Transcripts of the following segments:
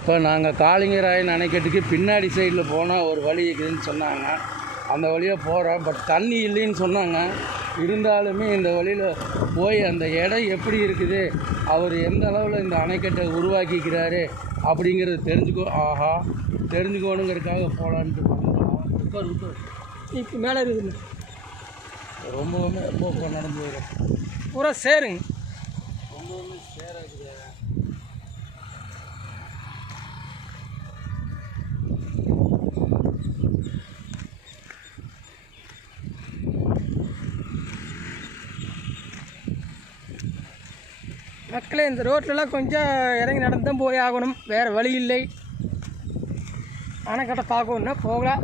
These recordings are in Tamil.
இப்போ நாங்கள் காளிங்கராயன் அணைக்கட்டுக்கு பின்னாடி சைடில் போனால் ஒரு வழி இருக்குதுன்னு சொன்னாங்க. அந்த வழியாக போகிறோம். பட் தண்ணி இல்லைன்னு சொன்னாங்க. இருந்தாலுமே இந்த வழியில் போய் அந்த இடம் எப்படி இருக்குது, அவர் எந்த அளவில் இந்த அணைக்கட்டை உருவாக்கிக்கிறாரு அப்படிங்கிறது தெரிஞ்சுக்கணுங்கிறதுக்காக போகலான்ட்டு பண்ணுறோம். இப்போ மேலே இருக்குது ரொம்பவுமே போக்கு நடந்து வரும். பூரா சேருங்க, ரொம்பவுமே சேராக இருக்குது. மக்களே இந்த ரோட்லலாம் கொஞ்சம் இறங்கி நடந்து தான் போய் ஆகணும், வேறு வழி இல்லை. அணைக்கட்டை பார்க்கணுன்னா போகலாம்.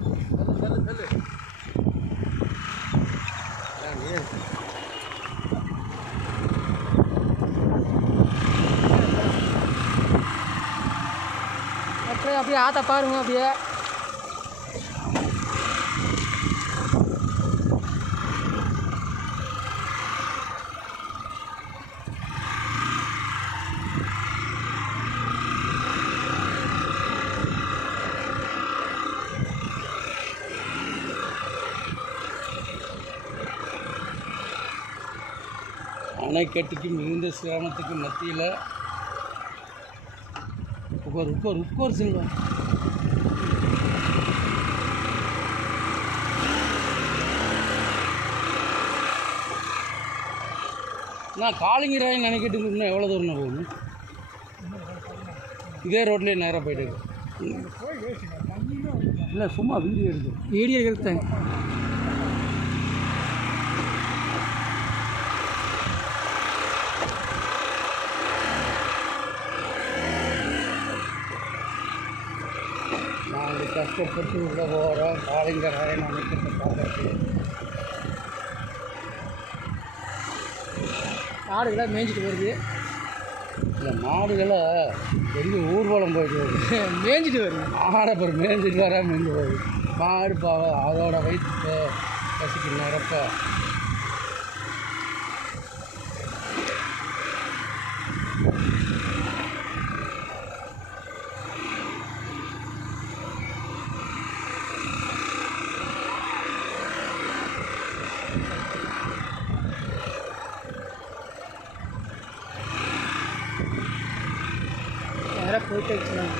மக்களே அப்படியே ஆற்ற பாருங்க. அப்படியே அணைக்கட்டுக்கு மிகுந்த சிரமத்துக்கு மத்தியில் உட்கார் செல்வம். நான் காளிங்கராயன் அணைக்கட்டுக்கு இன்னும் எவ்வளோ தூரம் போகணும்? இதே ரோட்லேயே நேராக போயிட்டு இல்லை, சும்மா வீடியோ எடுத்தாங்க. நாங்கள் கஷ்டப்பட்டு உள்ளே போகிறோம் காளிங்கராயன் அணைக்கட்டை பார்க்கறது. மாடுகளாக மேய்ஞ்சிட்டு வருது. இந்த மாடுகளை எங்கே ஊர்வலம் போயிட்டு வருது, மேய்ஞ்சிட்டு வருது. ஆடை அப்புறம் மேய்ஞ்சிட்டு வராமல் மேய்ஞ்சி போகுது. மாடு பாவ அதோட வயிற்று பசிக்கு நிரப்ப நேராக போயிட்டு வச்சுக்கலாம்.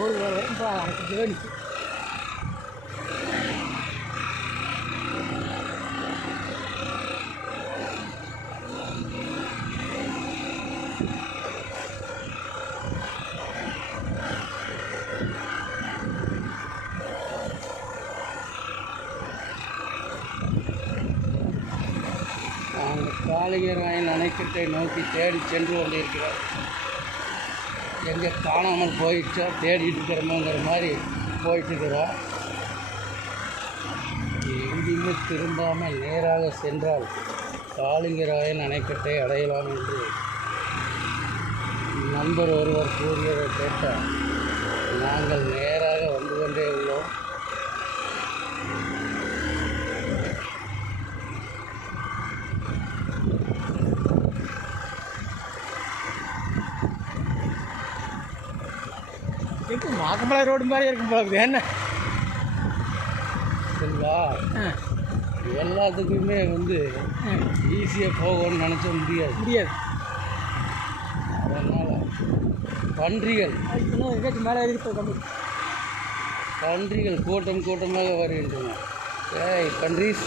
ஒரு வரைக்கும் அரைச்சி ஜேர்னிக்கு நாங்கள் காளிங்கராயன் அணைக்கட்டை நோக்கி தேடி சென்று கொண்டிருக்கிறோம். எங்கே காணாமல் போயிடுச்சோ தேடிட்டு இருக்கிறோமோங்கிற மாதிரி போயிட்டுருக்கிறோம். எங்கேயுமே திரும்பாமல் நேராக சென்றால் காளிங்கராயன் அணைக்கட்டை அடையலாம் என்று நண்பர் ஒருவர் கூறியதை கேட்டால் நாங்கள் நேராக வந்து கொண்டே உள்ளோம். இப்போ மாக்கமலை ரோடு மாதிரி இருக்கும் போகுது. என்ன செல்வா, எல்லாத்துக்குமே ஈஸியாக போகணும்னு நினச்ச முடியாது. அதனால் பன்றிகள் மேலே ஏறி பன்றிகள் கூட்டமாக வருகின்றன. ஏய் பன்றிஸ்,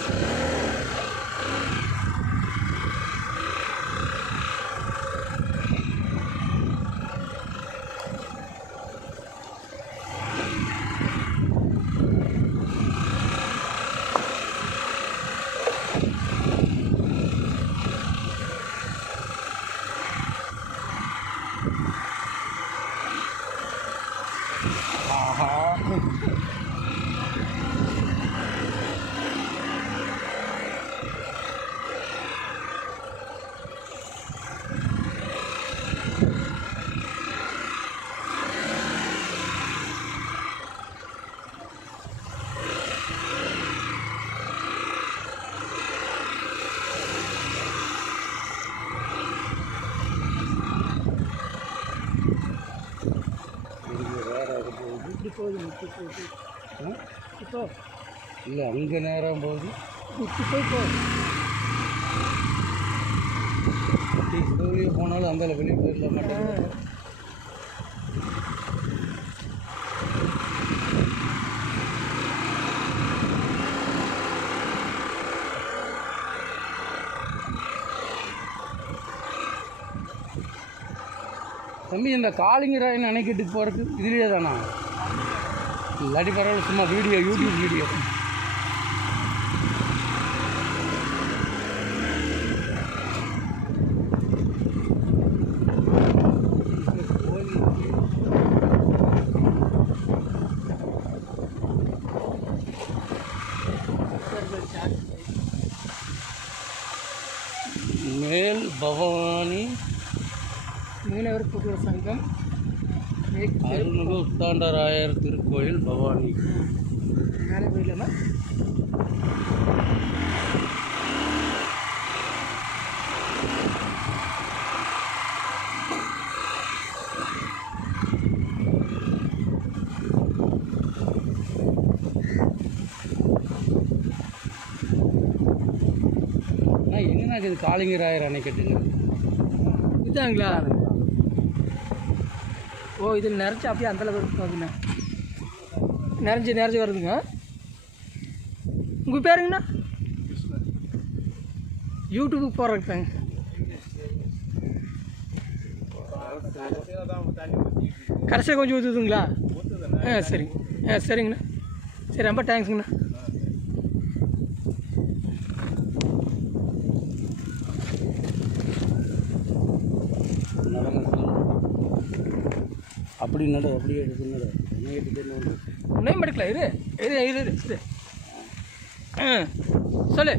போகுது முக்கி போகுது இப்போ இல்லை அங்கே நேரம் போகுது முக்கி போய் போகுது. இந்த வழியே போனாலும் அந்த வெளியே போயிடல மாட்டேன். தம்பி இந்த காளிங்கராயன் அணைக்கட்டுக்கு போகிறதுக்கு இதுலேயே தானா? இல்லாட்டி பரவாயில்ல, சும்மா வீடியோ, யூடியூப் வீடியோ. மேல் பவானி மீனவர் கூட்டுறவு சங்கம் அருள்மிகு உத்தாண்டராயர் திருக்கோயில் பவானி. மேலே போயிடலாமா? எங்கன்னா இது காளிங்கராயர் அணைக்கட்டுங்க. இதுதாங்களா? ஓ, இதில் நிறைச்சி அப்படியே அந்தளவுக்கு வருதுண்ணா. நிறைஞ்சி வருதுங்க. உங்கள் பேருங்கண்ணா? யூடியூபுக்கு போடுறதுங்க. கடைசியாக கொஞ்சம் ஊற்றுதுங்களா? சரிங்க. சரிங்கண்ணா. சரி, ரொம்ப தேங்க்ஸுங்கண்ணா. அப்படி நட, அப்படியே எடுத்து நட. ஒன்றையும் படிக்கல. இரு. சொல்லு.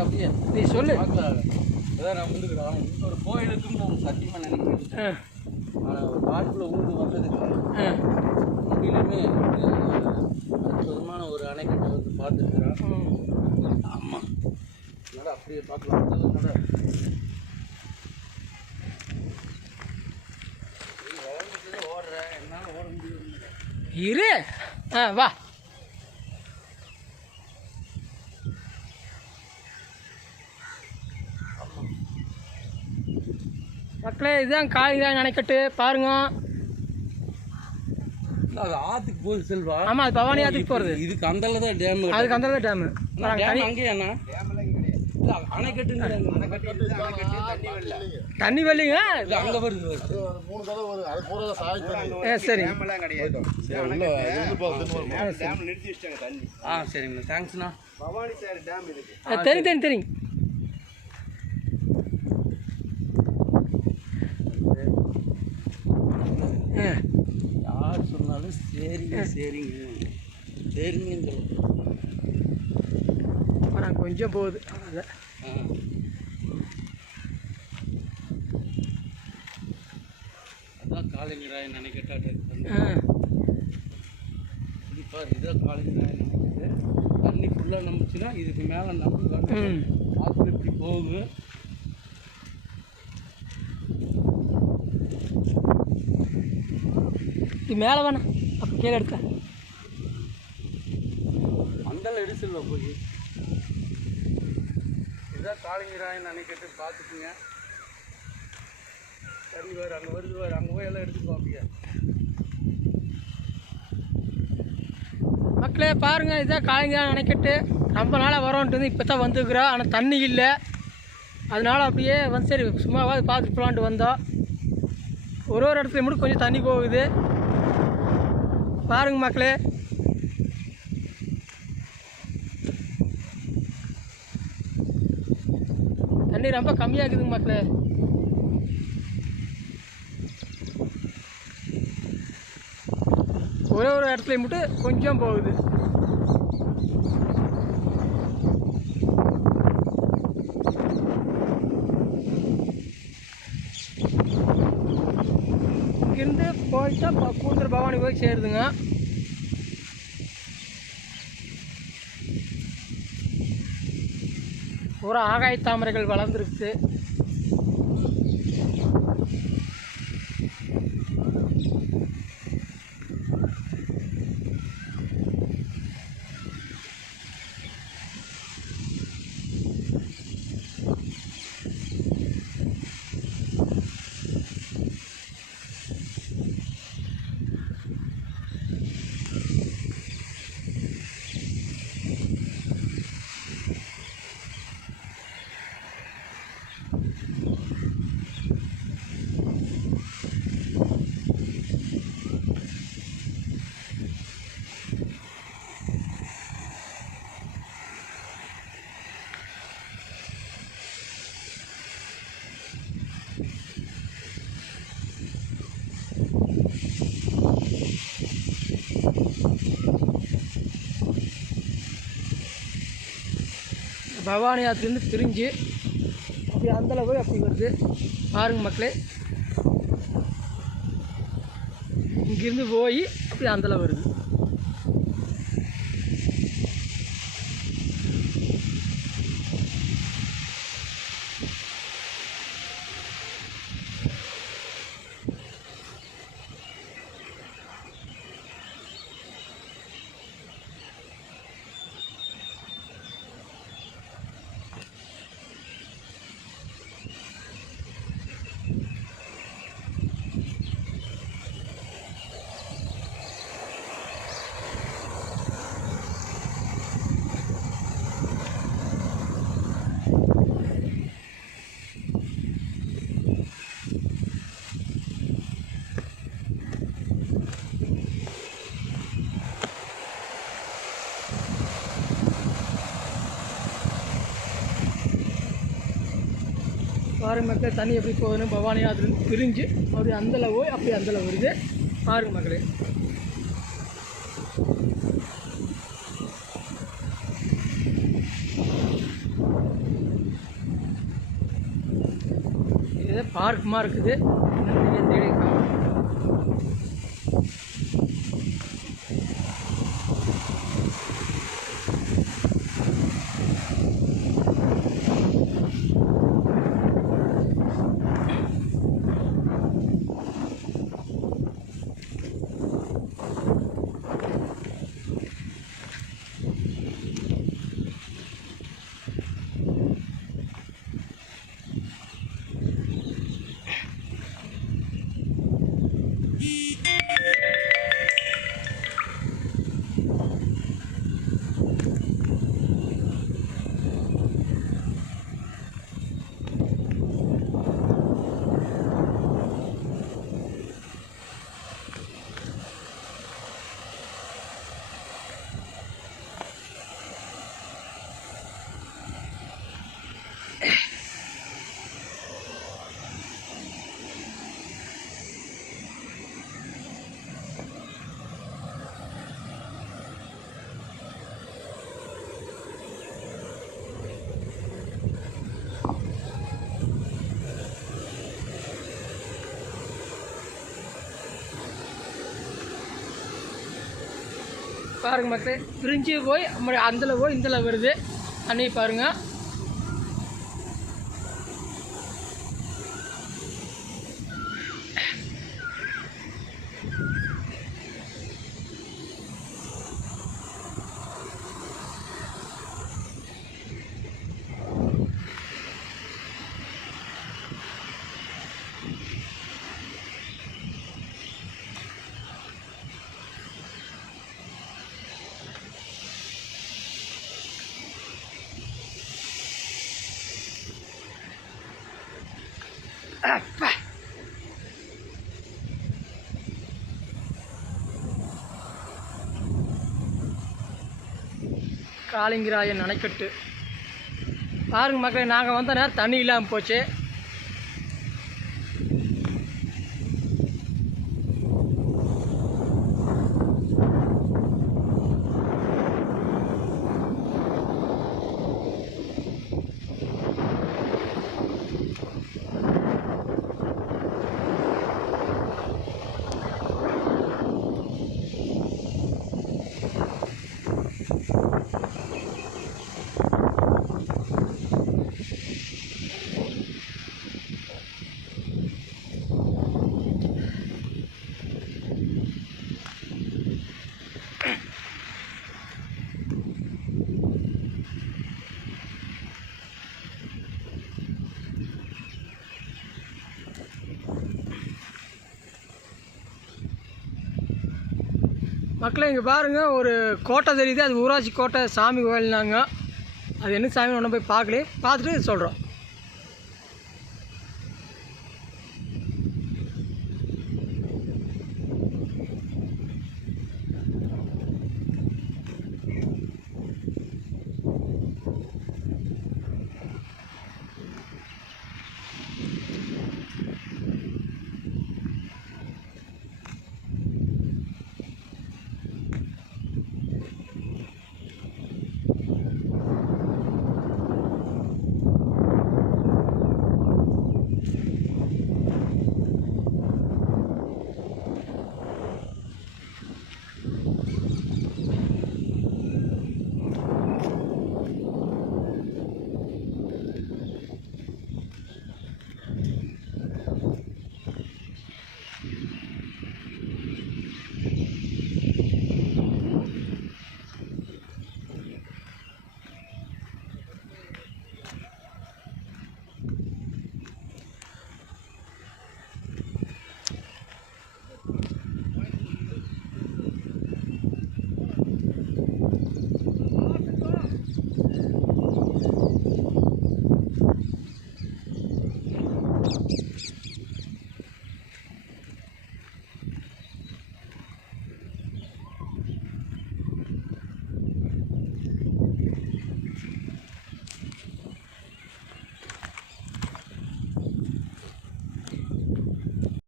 அப்படியே நீ சொல்லு. பார்க்கலாம். அதான் நான் வந்துக்கிறேன். ஒரு கோயிலுக்கும் நான் சத்தியமாக நினைக்கிறேன். ஒரு காட்டுக்குள்ளே ஊந்து வந்ததுக்கு உண்மையிலுமே அற்புதமான ஒரு அணைக்கட்டை வந்து பார்த்துருக்குறேன். ஆமாம், நட அப்படியே பார்க்கலாம். நட ஓடுறேன், என்னால் ஓட முடியும். இரு. வா. மக்களே, இதுதான் காளிங்கராயன் அணைக்கட்டு பாருங்க. அது ஆற்றுக்கு போகுது செல்வா. ஆமாம், அது பவானி ஆற்றுக்கு போகிறது. இதுக்கு அந்தல தான் டேமு. அதுக்கு அந்த தான் டேமு. அங்கேயாண்ணா அணைக்கட்டுங்க. தண்ணி வரலைங்க. அங்கே வருது. சரி. சரிங்கண்ணா, தேங்க்ஸ்ண்ணா. தெரியும். யார் சொன்னாலும் சரிங்க சொல்லுங்கள். கொஞ்சம் போகுது. அதான் காளிங்கராயன் அணைக்கட்டாட்டு. இதான் காளிங்கராயன் அணைக்கட்டு. தண்ணி ஃபுல்லாக நம்பிச்சுன்னா இதுக்கு மேலே நம்பி ஆற்றுல இப்படி போகுது. இது மேலே வேணாம், அப்போ கீழே எடுக்க அந்தல எடுத்துல போய். இதுதான் காளிங்கராயன் அணைக்கட்டு, பார்த்துக்குங்க. தண்ணி வேறு அங்கே வருது, அங்கே போய் எல்லாம் எடுத்துக்கோ. அப்படியே மக்களே பாருங்கள், இதுதான் காளிங்கராயன் அணைக்கட்டு. ரொம்ப நாளாக வரோன்ட்டு இப்போ தான் வந்துருக்குறோம். ஆனால் தண்ணி இல்லை, அதனால் அப்படியே வந்து சரி சும்மாவாது பார்த்துட்டு போகலான்ட்டு வந்தோம். ஒரு இடத்துல மட்டும் கொஞ்சம் தண்ணி போகுது பாருங்க மக்களே. தண்ணி ரொம்ப கம்மியாக இருக்குதுங்க மக்களே. ஒரு இடத்துல மட்டும் கொஞ்சம் போகுது. இங்கிருந்து போயிட்டா கூந்தல் பவானி போய் சேருதுங்க. ஒரு ஆகாய தாமரைகள் வளர்ந்துருக்கு. பவானி ஆற்றுலேருந்து பிரிஞ்சு அப்படி அந்தளவு போய் அப்படி வருது பாருங்க மக்களே. இங்கேருந்து போய் அப்படி அந்தளவு வருது. பாருங்க மக்களே, தண்ணி எப்படி போகுதுன்னு பவானி ஆற்றுலேருந்து பிரிஞ்சு அப்படி அந்தளவு போய் அப்படி அந்தளவு வருது பாருங்க மக்களே. இது பார்க்குமா இருக்குது. பாருங்க மக்களே, பிரிஞ்சு போய் அந்தளவு போய் இந்தளவு வருது தண்ணி பாருங்கள். அப்பா காளிங்கராயன் அணைக்கட்டு பாருங்க மக்களே. நாங்கள் வந்த நேரம் தண்ணி இல்லாமல் போச்சு. மக்களே இங்கே பாருங்கள், ஒரு கோட்டை தெரியுது. அது ஊராட்சி கோட்டை சாமி கோயில்னாங்க. அது என்ன சாமி ஒன்றும் போய் பார்த்துட்டு சொல்கிறோம்.